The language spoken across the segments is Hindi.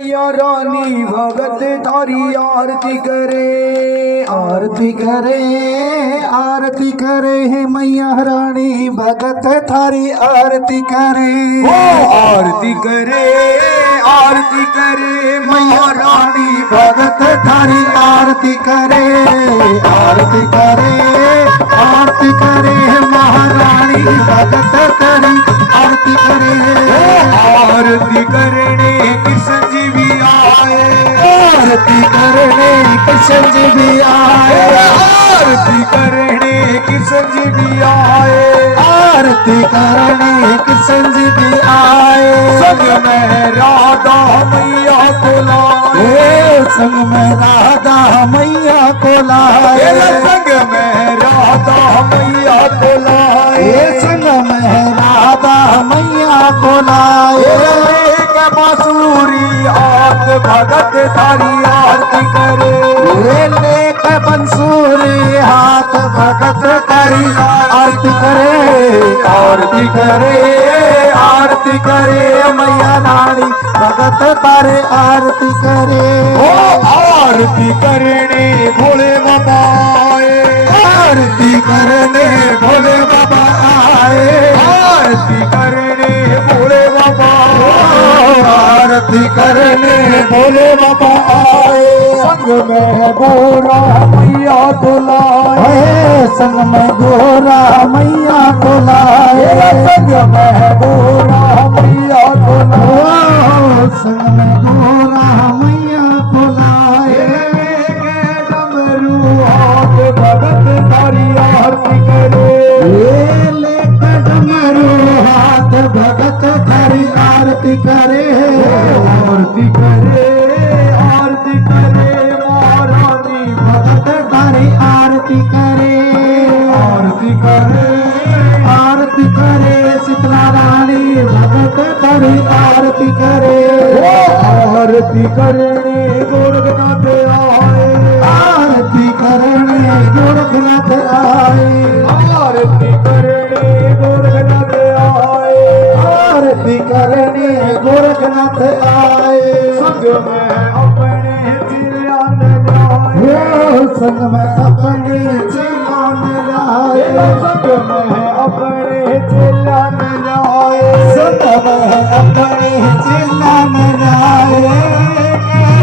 या रानी भगत थारी आरती करे, आरती करे, आरती करे हे मैया रानी भगत थारी आरती करे। ओ आरती करे, आरती करे मैया रानी भगत थारी आरती करे, आरती करे, आरती करे हे महारानी भगत थारी आरती करे। आरती करने कृष्ण जी भी आए, आरती करने कृष्ण जी भी आए, आरती करने कृष्ण जी भी आए, आरती करने कृष्ण जी भी आए। संग में राधा मैया को लाए, संग में राधा मैया को लाए, संग में राधा मैया को लाए, संग में राधा मैया को लाए। बांसुरी हाथ भगत थारी आरती करे, लेक बंसूरी हाथ भगत थारी आरती करे, आरती करे, आरती करे मैया रानी भगत तारे आरती करे। ओ आरती करने भोले बाबा आए, आरती करने भोले बाबा आए, आरती करने भोले बाबा, आरती करने भोले बाबा आए। संग में गोरा मैया को लाए, संग में गोरा मैया को लाए, संग में गोरा मैया को लाए, संग में गोरा मैया को लाए। डमरू हाथ भगत थारी आरती करे, डमरू हाथ भगत थारी आरती करे, आरती करे, आरती करे महारानी भगत थारी आरती करे, आरती करे, आरती करे शीतला रानी भगत थारी आरती करे। आरती करने गोरखनाथ आए, आरती करने गोरखनाथ आए, आरती करने गोरखनाथ आए, आरती करने गोरखनाथ आए। संग में अपने चिल्लान जाए, संग में अपने चिल्लान लाए, संग में अपने चिल्लान जाए, संग में अपने चिल्लान लाए।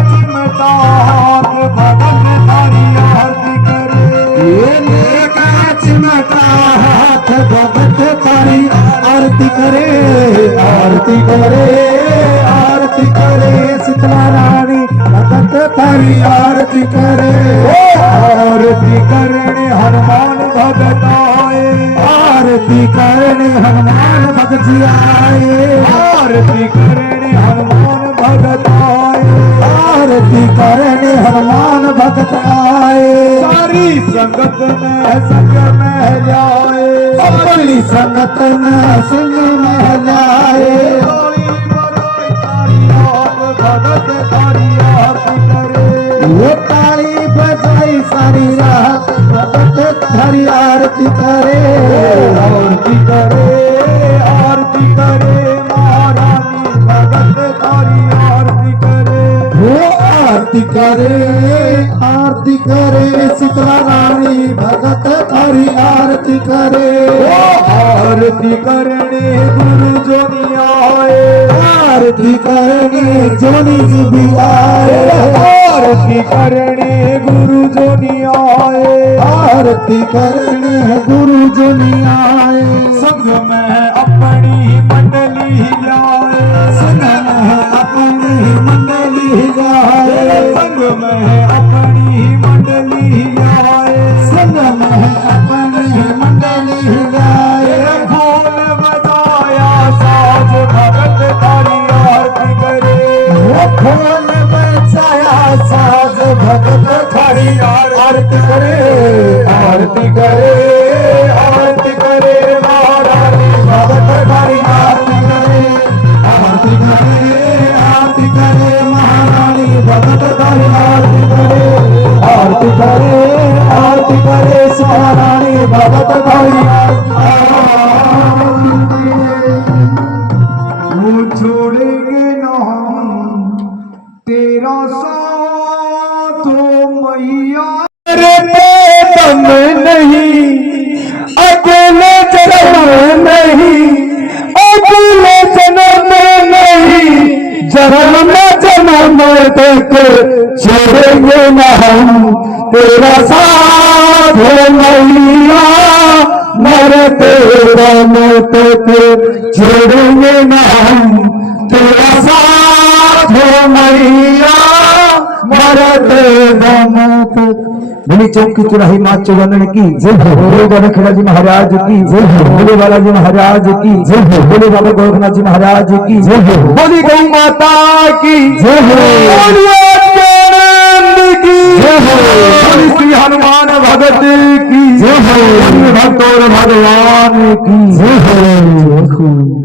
चिमटा हाथ भगत थारी आरती करे, चिमटा हाथ भगत थारी आरती करे, आरती करे, आरती करे शीतला रानी भगत थारी आरती करे। आरती करने हनुमान भगत आए, आरती करने हनुमान भगत जी आए, आरती करने हनुमान भगत आए, आरती करने हनुमान भगत आए। सारी संगत में संग में जाए, अपनी संगत में संग में लाए, भगत थारी आरती करे, वो ताली बजाई सारी रात भगत थारी आरती करे, आरती करे, आरती करे महारानी भगत थारी आरती करे, वो आरती करे, आरती करे शीतला रानी भगत थारी आरती करे। आरती करने गुरु जोनी आए, आरती करने जोनी जी भी आए, आरती करने गुरु जोनी आए, आरती करने गुरु जोनी आए। संग में अपनी मंडली जाए, संग में अपनी मंडली जाए, संग में अपनी मंडली जाए, संग में अपनी मंडली जाए। ढोल बजाया साज भगत थारी आरती करे, खोल बचाया साज भगत थारी आरती करे, आरती करे, आरती करे महारानी भगत थारी आरती करे, आरती करे, आरती करे महारानी भगत थारी आरती करे, आरती करे, आरती करे महारानी भगत थारी आरती करे। वो छोड़ेंगे न हम तेरा साथ हो मैया तेरे दम नहीं, अकेले जन्म नहीं, अकेले जन्म नहीं, जन्म जन्म तक छोड़ेंगे न हम तेरा साथ हो मैया, मरते दम तक छोड़ेंगे न हम तेरा साथ हो मैया, मरते दम तक। मिली चौक की चुराही माँ चौगन की जय हो, बोले बाबा खेड़ा जी महाराज की जय हो, बोले बालाजी महाराज की जय हो, बोले बाबा गोरखनाथ जी महाराज की जय हो, बोली गौ माता की जय हो, बोलिए आनंद की जय हो, बोली श्री हनुमान भगत की जय हो, भक्त और भगवान की जय हो।